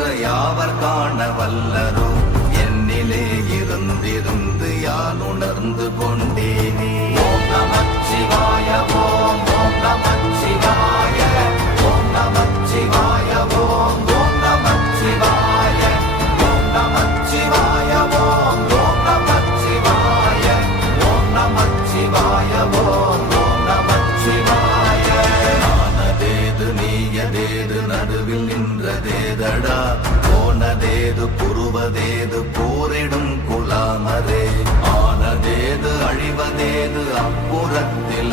யாவர் காண வல்லரும் ஆனதேது புருவதேது போரிடும் குலாமரே ஆனதேது அழிவதேது அப்புறத்தில்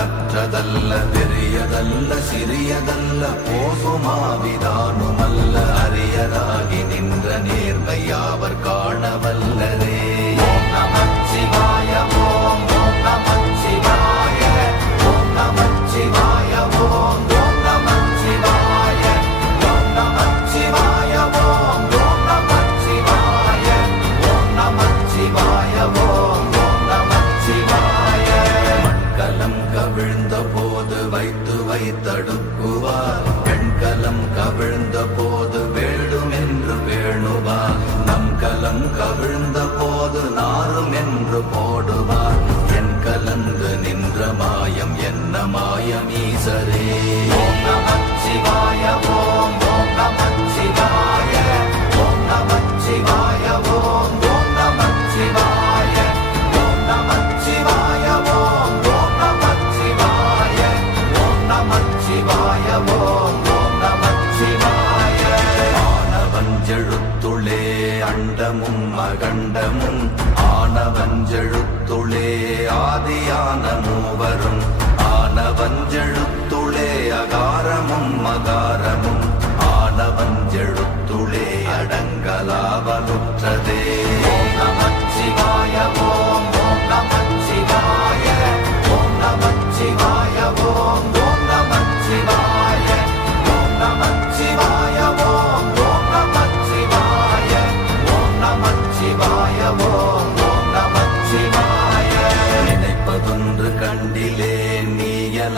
அற்றதல்ல பெரியதல்ல சிறியதல்ல போசுமாவிதானுமல்ல அரியதாகி நின்ற நேர்மையாவர் காணவல்லரே. தடுக்கும்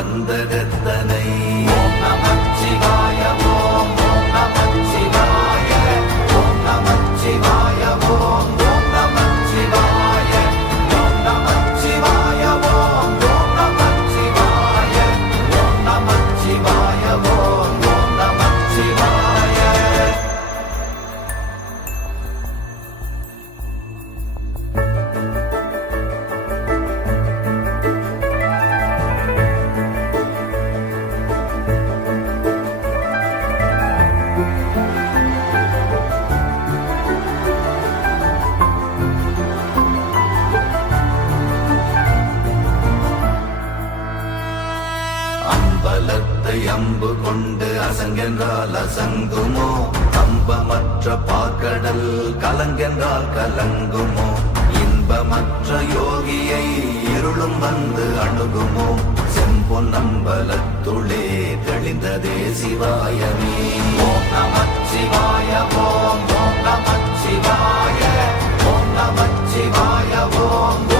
வந்தன கசங்குமோ கம்பமற்ற பார்க்கடல் கலங்கென்றால் கலங்குமோ? இன்பமற்ற யோகியை இருளும் வந்து அணுகுமோ? செம்பொன் அம்பலத்துளே தெளிந்ததே சிவாயமே. ஓம் நமச்சிவாய ஓம் ஓம் நமச்சிவாய ஓம் நமச்சிவாய ஓம்.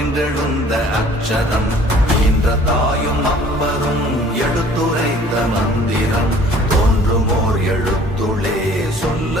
விண்டெழுந்த அக்ஷரம் ஈன்ற தாயும் அப்பரும் எடுத்துரைந்த மந்திரம். தோன்றுமோர் எழுத்துளே சொல்ல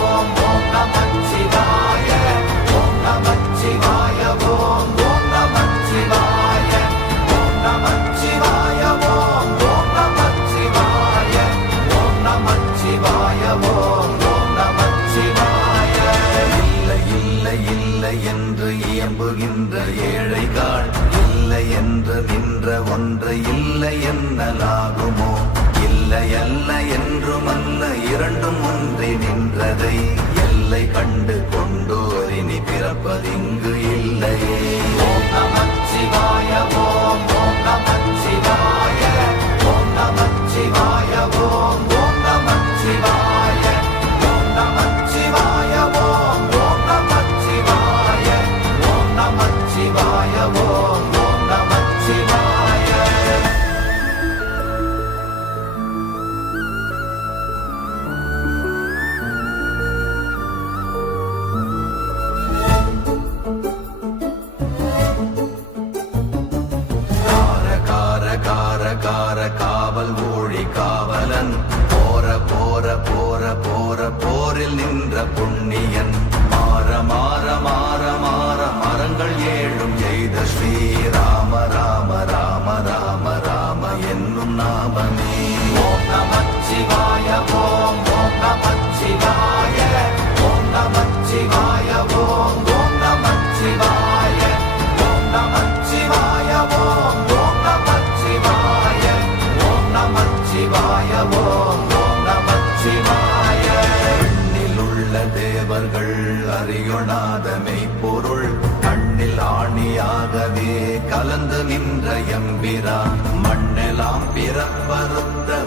நின்ற புண்ணியன்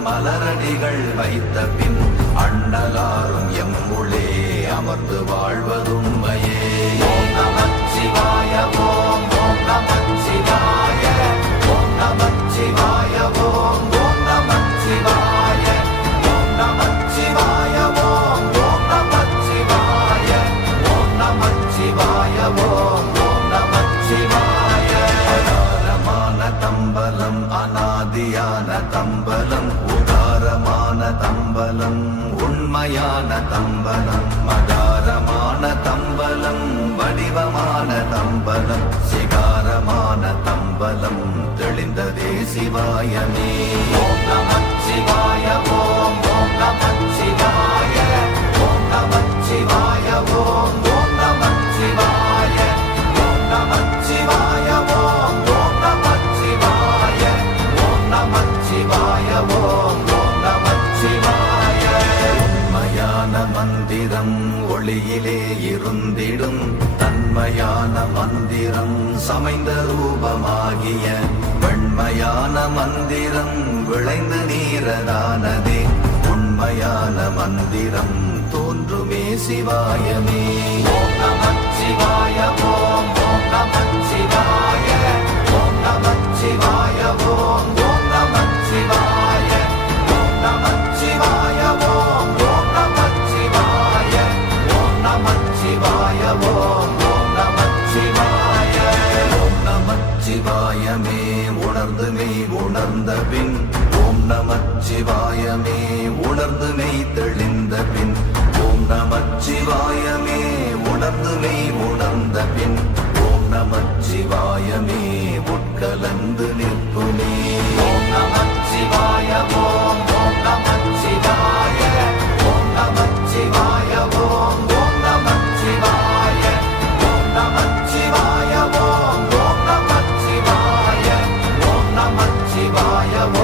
மலரடிகள் வைத்த பின் அண்ணலாரும் எம்முளே அமர்ந்து வாழ்வதுண்மையே ஓம் நமச்சிவாய ஓம் ஓம் நமச்சிவாய ஓம் நமச்சிவாய ஓம் ஓம் நமச்சிவாய ஓம் நமச்சிவாய ஓம் ஓம் நமச்சிவாய ஓம் நமச்சிவாய ஓம் ஓம் நமச்சிவாய தம்பலம் அநாதியான தம்பலம் உகாரமான தம்பலம் உண்மையான தம்பலம் மகாரமான தம்பலம் வடிவமான தம்பலம் சிகாரமான தம்பலம் தெளிந்ததே சிவாயமே. ஓம் நமச்சிவாய ஓம் ஓம் சிவாய ஓம் நம சிவாய ஓம் ஓம் நம சிவாய. சமைந்த ரூபமாகிய வெண்மையான மந்திரம் விளைந்து நீரதானதே. உண்மையான மந்திரம் தோன்றுமே சிவாயமே. தானே உணர்ந்து மெய் தெளிந்த பின் ஓம் நமச்சிவாயமே உணர்ந்து மெய் உணர்ந்த பின் ஓம் நமச்சிவாயமே உட்கலந்து நிற்புமே ஓம் நமச்சிவாயமோ ஓம் நமச்சிவாய ஓம் நமச்சிவாய ஓம் ஓம் நமச்சிவாய ஓம் நமச்சிவாய ஓம் ஓம் நமச்சிவாய ஓம் நமச்சிவாய ஓம்